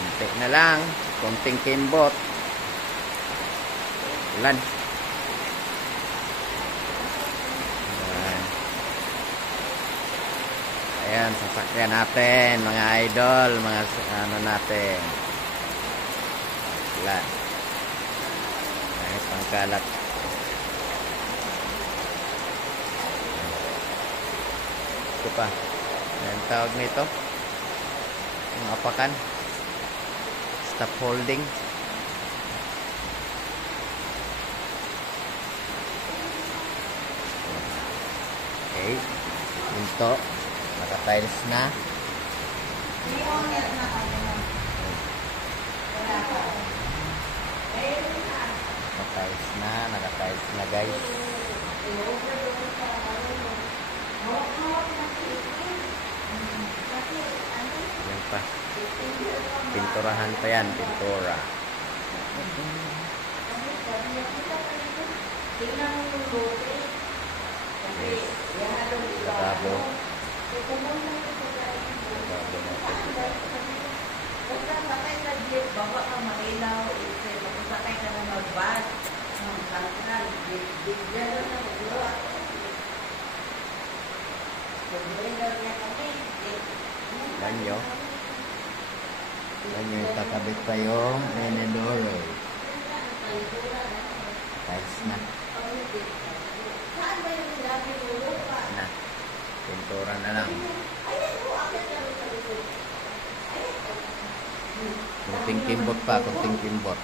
Kunti na lang. Kunting kimbot. Ilan? Ayan. Ayan, sasakyan natin, mga idol, mga ano natin. Ilan? Ayos, pangkalat. Ito pa. Ayan, tawag nito. Ang apakan. Stop holding. Okay. Ito. Naka-tiles na. Naka-tiles na. Naka-tiles na, guys. Yan pa. Pinturahan pa yan. Pintura. Yes. Lababo. Lababo natin. Bawa ka marilaw, sakay ka na mag-bus. Lanyo. Lanyo yung kakabit pa yung Enedoro. Tiles na. Na. Pintura na lang. Kunting kimbot pa, kunting kimbot.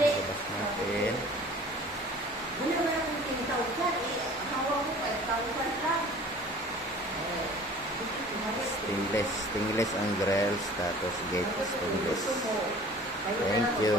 Labas natin. Stainless ang grills, tapos gate stainless. Thank you.